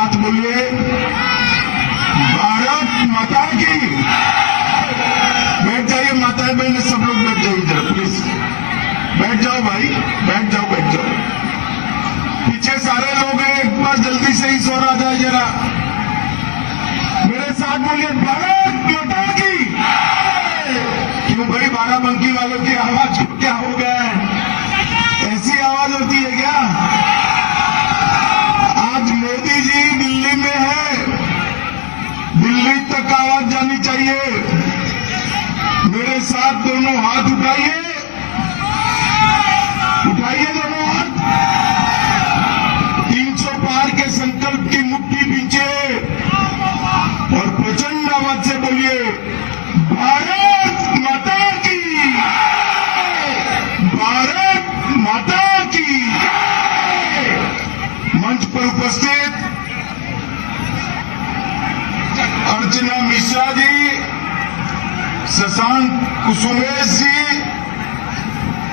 साथ बोलिए भारत माता की। बैठ जाइए माताएं बहनें, सब लोग बैठ जाइए इधर प्लीज। बैठ जाओ भाई, बैठ जाओ, बैठ जाओ। पीछे सारे लोग हैं, एक बार जल्दी से ही शोर आ जाए जरा। मेरे साथ बोलिए भारत माता की। क्यों भाई, बाराबंकी वालों की आवाज को क्या हो गया है? ऐसी आवाज होती है क्या? आज मोदी जी दिल्ली में है, दिल्ली तक आवाज जानी चाहिए। मेरे साथ दोनों हाथ उठाइए, उठाइए दोनों हाथ। 300 पार के संकल्प की मुट्ठी पीछे और प्रचंड आवाज से बोलिए भारत माता की, भारत माता की। मंच पर उपस्थित अर्चना मिश्रा जी, शशांक कुसुमेश जी,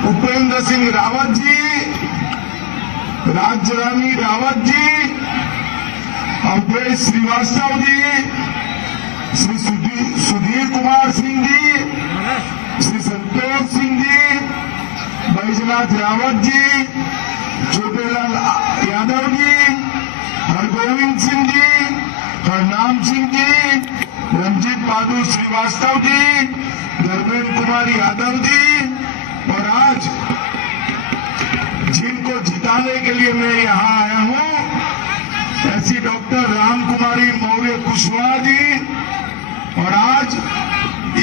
उपेंद्र सिंह रावत जी, राज्यरानी रावत जी, अवधेश श्रीवास्तव जी, श्री सुधीर कुमार सिंह जी, श्री संतोष सिंह जी, बैजनाथ रावत जी, छोटेलाल यादव जी, हरगोविंद सिंह जी, हरनाम सिंह जी, रंजीत बहादुर श्रीवास्तव जी, धर्मेंद्र कुमार यादव जी, और आज जिनको जिताने के लिए मैं यहां आया हूं, ऐसी डॉक्टर राम कुमारी मौर्य कुशवाहा जी। और आज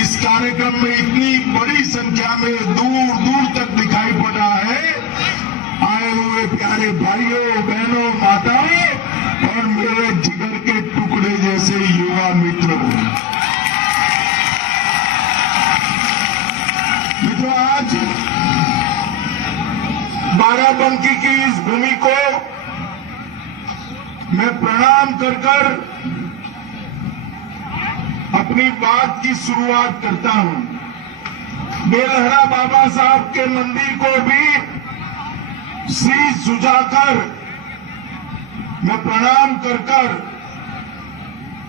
इस कार्यक्रम में इतनी बड़ी संख्या में दूर दूर तक दिखाई पड़ रहा है आए हुए प्यारे भाइयों बहनों माताओं और मेरे जिगर के टुकड़े जैसे युवा मित्रों। मित्रों, आज बाराबंकी की इस भूमि को मैं प्रणाम कर अपनी बात की शुरुआत करता हूं। बेलहरा बाबा साहब के मंदिर को भी शीश झुकाकर मैं प्रणाम कर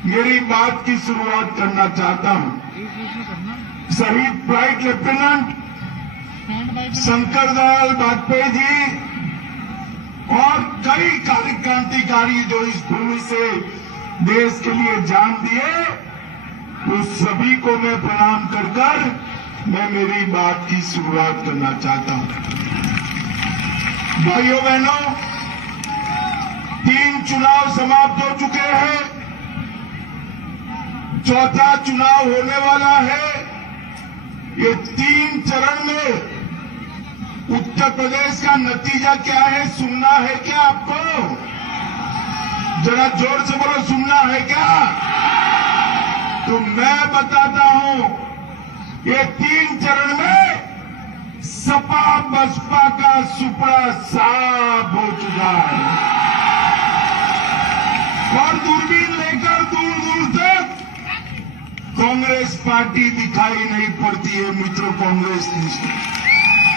मेरी बात की शुरुआत करना चाहता हूं। शहीद फ्लाइट लेफ्टिनेंट शंकर दयाल वाजपेयी जी और कई क्रांतिकारी जो इस भूमि से देश के लिए जान दिए, उस सभी को मैं प्रणाम कर मैं मेरी बात की शुरुआत करना चाहता हूं। भाइयों बहनों, 3 चुनाव समाप्त हो चुके हैं, चौथा चुनाव होने वाला है। ये 3 चरण में उत्तर प्रदेश का नतीजा क्या है, सुनना है क्या आपको? जरा जोर से बोलो, सुनना है क्या? तो मैं बताता हूं, ये 3 चरण में सपा बसपा का सुपड़ा साफ हो चुका है और दूरबीन लेकर दूर दूर तक कांग्रेस पार्टी दिखाई नहीं पड़ती है मित्रों, कांग्रेस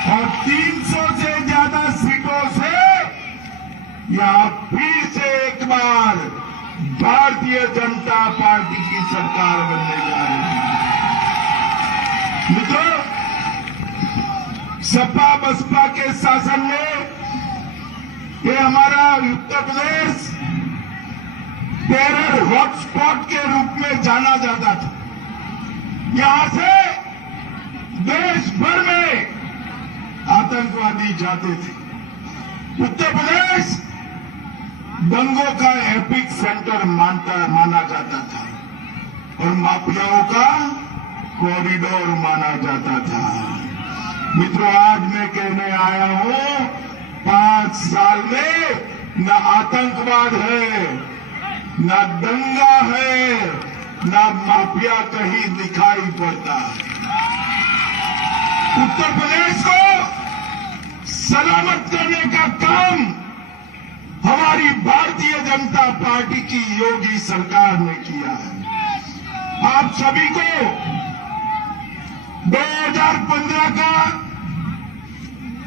और 300 से ज्यादा सीटों से यहां फिर से एक बार भारतीय जनता पार्टी की सरकार बनने जा रही है। मित्रों, सपा बसपा के शासन में ये हमारा उत्तर प्रदेश टेरर हॉटस्पॉट के रूप में जाना जाता था। यहां से देश भर में आतंकवादी जाते थे। उत्तर प्रदेश दंगों का एपिक सेंटर माना जाता था और माफियाओं का कॉरिडोर माना जाता था। मित्रों, आज मैं कहने आया हूं, 5 साल में न आतंकवाद है, न दंगा है, न माफिया कहीं दिखाई पड़ता है। उत्तर प्रदेश को सलामत करने का काम हमारी भारतीय जनता पार्टी की योगी सरकार ने किया है। आप सभी को 2015 का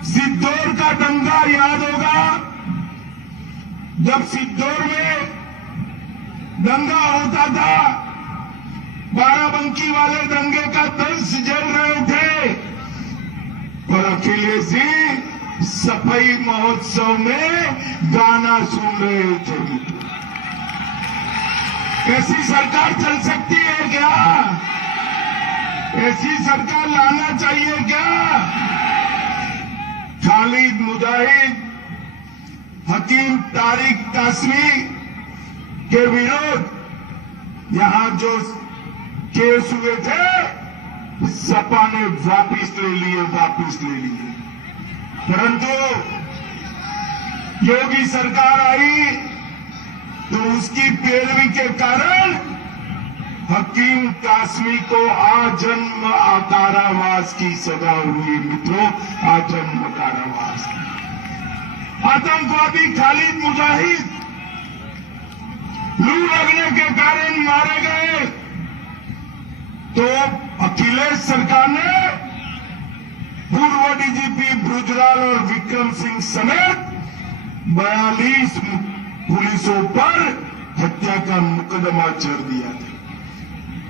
सिद्धौर का दंगा याद होगा, जब सिद्धौर में दंगा होता था, बाराबंकी वाले दंगे का दंश झेल रहे थे और अखिलेश जी सफाई महोत्सव में गाना सुन रहे थे। ऐसी सरकार चल सकती है क्या? ऐसी सरकार लाना चाहिए क्या? खालिद मुजाहिद, हकीम तारिक कासमी के विरोध यहां जो केस हुए थे सपा ने वापिस ले लिए। परंतु योगी सरकार आई तो उसकी पैरवी के कारण हकीम कासमी को आजन्म कारावास की सजा हुई। मित्रों, आजन्म कारावास। आतंकवादी खालिद मुजाहिद लू लगने के कारण मारे गए तो अखिलेश सरकार ने पूर्व डीजीपी बृजलाल और विक्रम सिंह समेत 42 पुलिसों पर हत्या का मुकदमा चढ़ दिया था।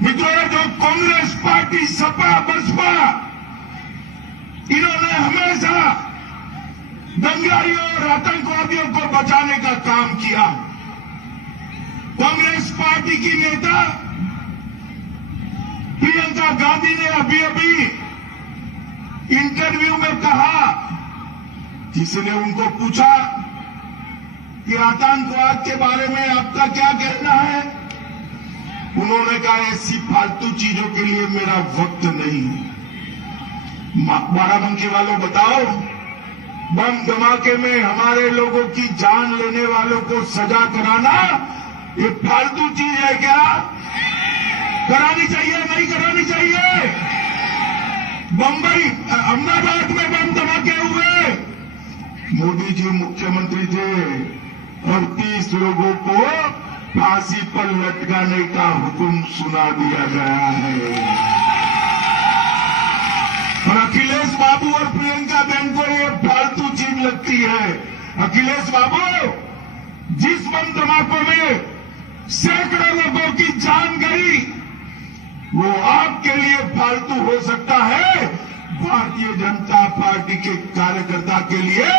मित्रों, जो कांग्रेस पार्टी, सपा, बसपा, इन्होंने हमेशा दंगाइयों और आतंकवादियों को बचाने का काम किया। कांग्रेस पार्टी की नेता प्रियंका गांधी ने अभी इंटरव्यू में कहा, किसी ने उनको पूछा कि आतंकवाद के बारे में आपका क्या कहना है? उन्होंने कहा, ऐसी फालतू चीजों के लिए मेरा वक्त नहीं है। बाराबंकी वालों, बताओ, बम धमाके में हमारे लोगों की जान लेने वालों को सजा कराना ये फालतू चीज है क्या? करानी चाहिए, नहीं करानी चाहिए? बंबई, अहमदाबाद में बम धमाके हुए, मोदी जी मुख्यमंत्री थे और 30 लोगों को फांसी पर लटकाने का हुक्म सुना दिया गया है। और अखिलेश बाबू और प्रियंका बहन को ये फालतू चीज लगती है। अखिलेश बाबू, जिस बम धमाकों में सैकड़ों लोगों की जान गई वो आपके लिए फालतू हो सकता है, भारतीय जनता पार्टी के कार्यकर्ता के लिए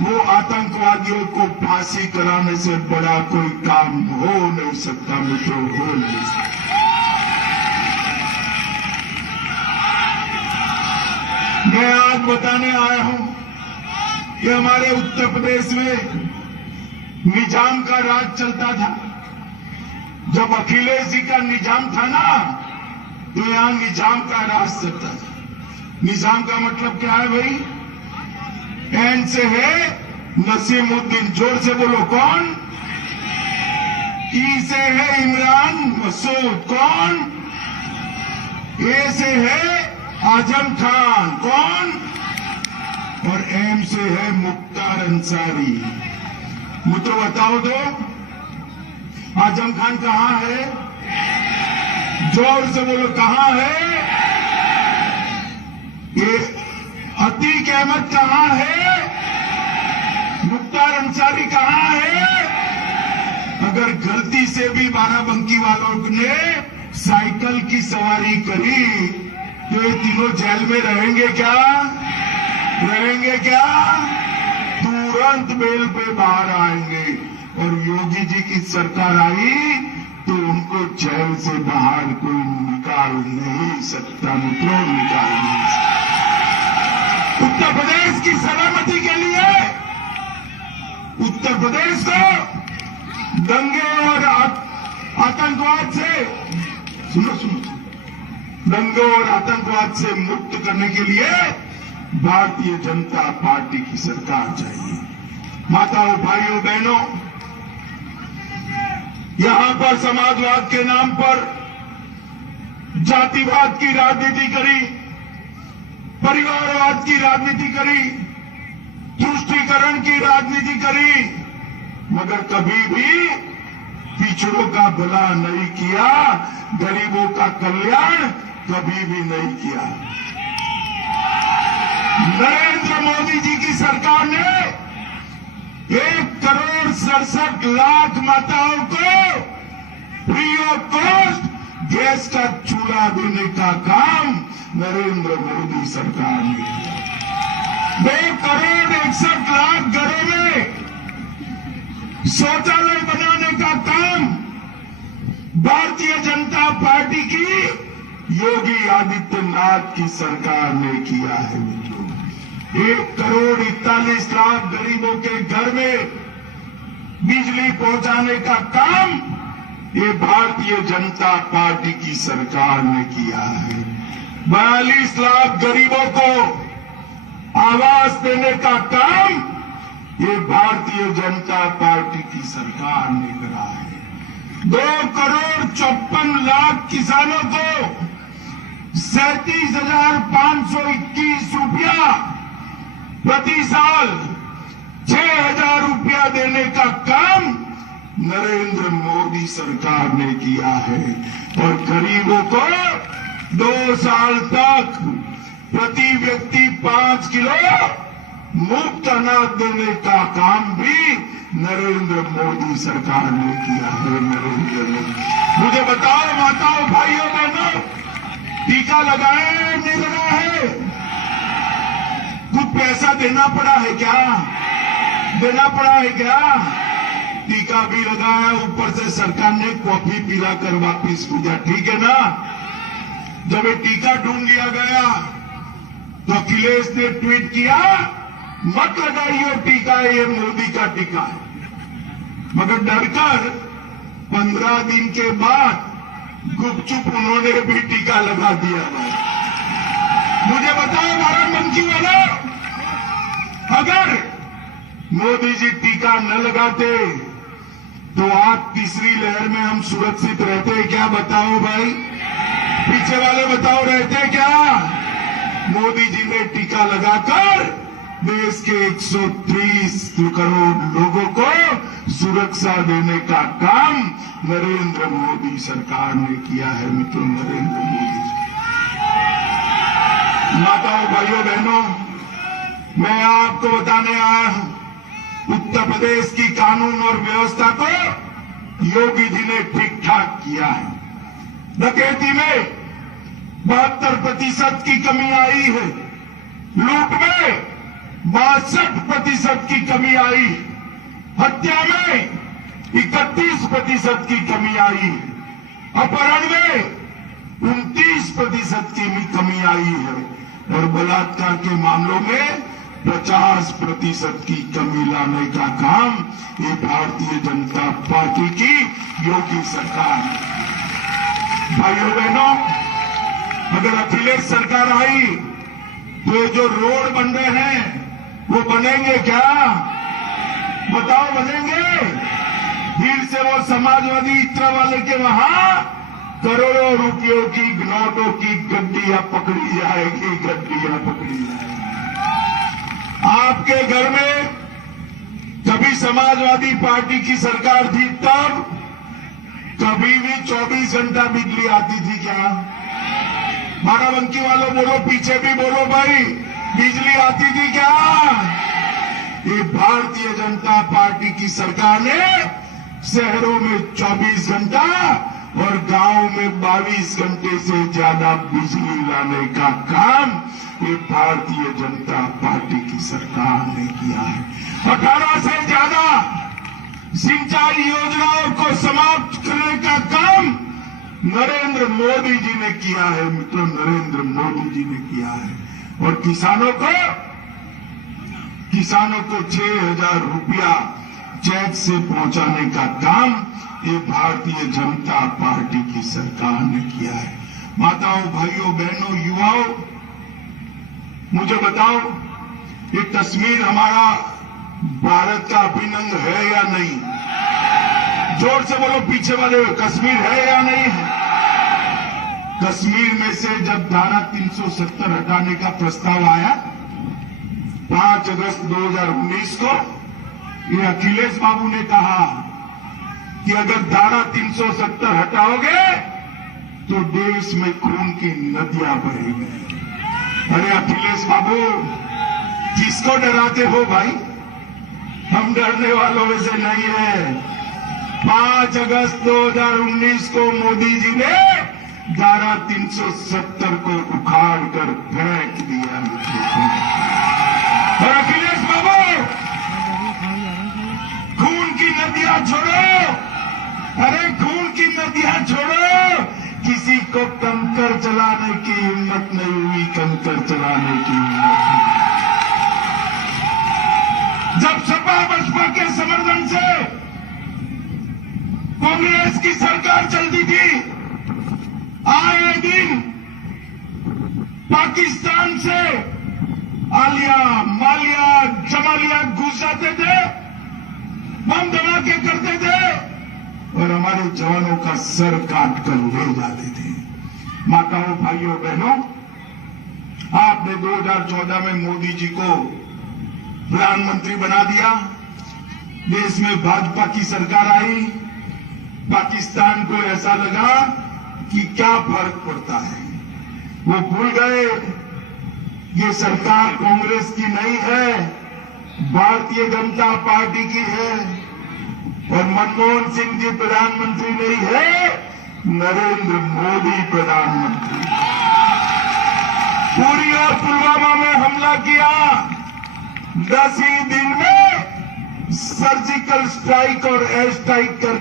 वो आतंकवादियों को फांसी कराने से बड़ा कोई काम हो नहीं सकता। मित्रों, हो नहीं सकता। मैं आज बताने आया हूं कि हमारे उत्तर प्रदेश में निजाम का राज चलता था। जब अखिलेश जी का निजाम था ना, तो यहां निजाम का राज चलता था। निजाम का मतलब क्या है भाई? एन से है नसीमुद्दीन, जोर से बोलो, कौन? ई से है इमरान मसूद, कौन? ए से है आजम खान, कौन? और एम से है मुख्तार अंसारी। मित्रों, बताओ तो, आजम खान कहां है? जोर से बोलो, कहां है? ये अतीक अहमद कहां है? मुख्तार अंसारी कहां है? अगर गलती से भी बाराबंकी वालों ने साइकिल की सवारी करी तो ये तीनों जेल में रहेंगे क्या? रहेंगे क्या? तुरंत बेल पे बाहर आएंगे। और योगी जी की सरकार आई तो उनको जेल से बाहर कोई निकाल नहीं सकता। मित्रों, निकाल नहीं सकता। उत्तर प्रदेश की सलामती के लिए उत्तर प्रदेश को दंगे और आतंकवाद से, सुनो, दंगे और आतंकवाद से मुक्त करने के लिए भारतीय जनता पार्टी की सरकार चाहिए। माताओं, भाइयों, बहनों, यहां पर समाजवाद के नाम पर जातिवाद की राजनीति करी, परिवारवाद की राजनीति करी, तुष्टीकरण की राजनीति करी, मगर कभी भी पिछड़ों का भला नहीं किया, गरीबों का कल्याण कभी भी नहीं किया। नरेंद्र मोदी जी की सरकार ने 1 करोड़ 67 लाख माताओं को गैस का चूल्हा देने का काम नरेंद्र मोदी सरकार ने किया। 2,61,00,000 घरों में शौचालय बनाने का काम भारतीय जनता पार्टी की योगी आदित्यनाथ की सरकार ने किया है। मित्रों, 1,41,00,000 गरीबों के घर में बिजली पहुंचाने का काम ये भारतीय जनता पार्टी की सरकार ने किया है। 42 लाख गरीबों को आवास देने का काम ये भारतीय जनता पार्टी की सरकार ने करा है। 2,54,00,000 किसानों को 37,521 रुपया प्रति साल 6,000 रुपया देने का काम नरेंद्र मोदी सरकार ने किया है। और गरीबों को 2 साल तक प्रति व्यक्ति 5 किलो मुफ्त अनाज देने का काम भी नरेंद्र मोदी सरकार ने किया है। नरेंद्र मोदी, मुझे बताओ माताओं भाइयों बहनों, टीका लगाए नहीं लगा है? कुछ पैसा देना पड़ा है क्या? देना पड़ा है क्या? टीका भी लगाया, ऊपर से सरकार ने कॉफी पिलाकर वापिस भेजा। ठीक है ना? जब ये टीका ढूंढ लिया गया तो अखिलेश ने ट्वीट किया, मत लगाइए टीका, ये मोदी का टीका है। मगर डरकर 15 दिन के बाद गुपचुप उन्होंने भी टीका लगा दिया। मुझे बताओ बाराबंकी वालों, अगर मोदी जी टीका न लगाते तो आज तीसरी लहर में हम सुरक्षित रहते क्या? बताओ भाई, पीछे वाले बताओ, रहते क्या? मोदी जी ने टीका लगाकर देश के 130 करोड़ लोगों को सुरक्षा देने का काम नरेंद्र मोदी सरकार ने किया है। मित्रों, नरेंद्र मोदी जी, माताओं भाइयों बहनों, मैं आपको बताने आया हूं, उत्तर प्रदेश की कानून और व्यवस्था को योगी जी ने ठीक ठाक किया है। डकैती में 72% की कमी आई है, लूट में 62% की कमी आई, हत्या में 31% की कमी आई, अपहरण में 29% की कमी आई है और बलात्कार के मामलों में 50% की कमी लाने का काम ये भारतीय जनता पार्टी की योगी सरकार है। भाइयों बहनों, अगर अखिलेश सरकार आई तो ये जो रोड बन रहे हैं वो बनेंगे क्या? बताओ, बनेंगे? फिर से वो समाजवादी इतना वाले के वहां करोड़ों रुपयों की नोटों की गड्डियां पकड़ी जाएगी, गड्डियां पकड़ी जाएगी। आपके घर में कभी समाजवादी पार्टी की सरकार थी तब कभी भी 24 घंटा बिजली आती थी क्या? बाराबंकी वालों बोलो, पीछे भी बोलो भाई, बिजली आती थी क्या? ये भारतीय जनता पार्टी की सरकार ने शहरों में 24 घंटा और गांव में 22 घंटे से ज्यादा बिजली लाने का काम ये भारतीय जनता पार्टी की सरकार ने किया है। 18 से ज्यादा सिंचाई योजनाओं को समाप्त करने का काम नरेंद्र मोदी जी ने किया है। मित्रों, नरेंद्र मोदी जी ने किया है। और किसानों को 6,000 रुपया चेक से पहुंचाने का काम ये भारतीय जनता पार्टी की सरकार ने किया है। माताओं भाइयों बहनों युवाओं, मुझे बताओ, ये कश्मीर हमारा भारत का अभिन्न अंग है या नहीं? जोर से बोलो पीछे वाले, कश्मीर है या नहीं है? कश्मीर में से जब धारा 370 हटाने का प्रस्ताव आया 5 अगस्त 2019 को, ये अखिलेश बाबू ने कहा कि अगर धारा 370 हटाओगे तो देश में खून की नदियां बहेंगी। अरे अखिलेश बाबू, किसको डराते हो भाई? हम डरने वालों में से नहीं है। 5 अगस्त 2019 को मोदी जी ने धारा 370 को उखाड़ कर फेंक दिया मित्रों। और अखिलेश बाबू, खून की नदियां छोड़ो, अरे खून की नदियां छोड़ो। किसी को कंकर चलाने की हिम्मत नहीं हुई, कंकर चलाने की हिम्मत नहीं। जब सपा बसपा के समर्थन से कांग्रेस की सरकार चलती थी, आए दिन पाकिस्तान से आलिया मालिया जमालिया घुस जाते थे, बम धमाके करते थे और हमारे जवानों का सर काट कर ले जाते थे। माताओं, भाइयों, बहनों, आपने 2014 में मोदी जी को प्रधानमंत्री बना दिया, देश में भाजपा की सरकार आई। पाकिस्तान को ऐसा लगा कि क्या फर्क पड़ता है, वो भूल गए ये सरकार कांग्रेस की नहीं है, भारतीय जनता पार्टी की है। और मनमोहन सिंह जी प्रधानमंत्री नहीं है, नरेंद्र मोदी प्रधानमंत्री। पुरी और पुलवामा में हमला किया, 10 ही दिन में सर्जिकल स्ट्राइक और एयर स्ट्राइक कर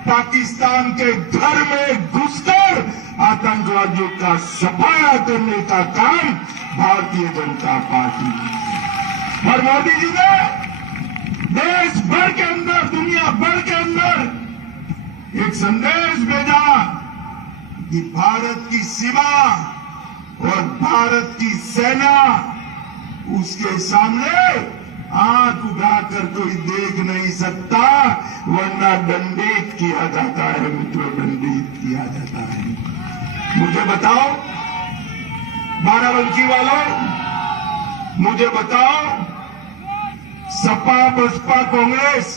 पाकिस्तान के घर में घुसकर आतंकवादियों का सफाया करने का काम भारतीय जनता पार्टी। और मोदी जी ने देश भर के अंदर, दुनिया भर के अंदर एक संदेश भेजा कि भारत की सीमा और भारत की सेना, उसके सामने आंख उठाकर कोई देख नहीं सकता, वरना दंडित किया जाता है मित्रों, दंडित किया जाता है। मुझे बताओ बाराबंकी वालों, मुझे बताओ, सपा बसपा कांग्रेस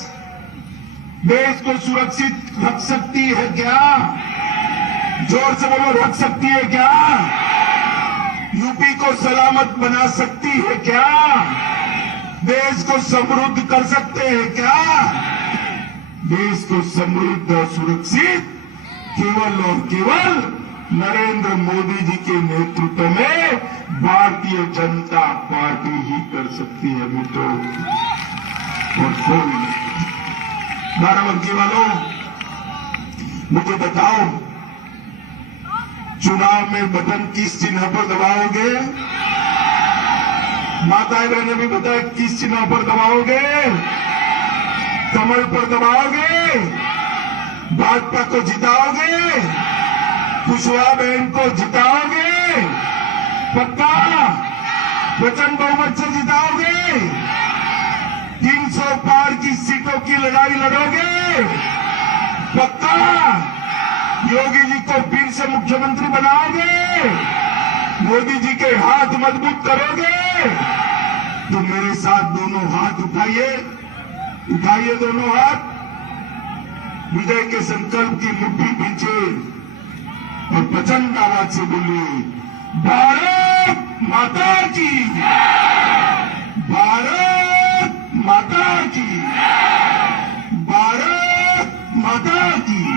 देश को सुरक्षित रख सकती है क्या? जोर से बोलो, रख सकती है क्या? यूपी को सलामत बना सकती है क्या? देश को समृद्ध कर सकते हैं क्या? देश को समृद्ध और सुरक्षित केवल और केवल नरेंद्र मोदी जी के नेतृत्व में भारतीय जनता पार्टी ही कर सकती है मित्रों, और कोई नहीं। बाराबंकी वालों, मुझे बताओ, चुनाव में बटन किस चिन्ह पर दबाओगे? माताएं बहनें भी बताए, किस चिन्ह पर दबाओगे? कमल पर दबाओगे? भाजपा को जिताओगे? कुशवाहा बहन को जिताओगे? पक्का प्रचंड बहुमत से जिताओगे? 300 पार की सीटों की लड़ाई लड़ोगे? पक्का योगी जी को फिर से मुख्यमंत्री बनाओगे? मोदी जी के हाथ मजबूत करोगे? तो मेरे साथ दोनों हाथ उठाइए, उठाइए दोनों हाथ, विजय के संकल्प की मुट्ठी पीछे और प्रचंड आवाज से बोलिए, भारत माता की, भारत माता की, भारत माता की।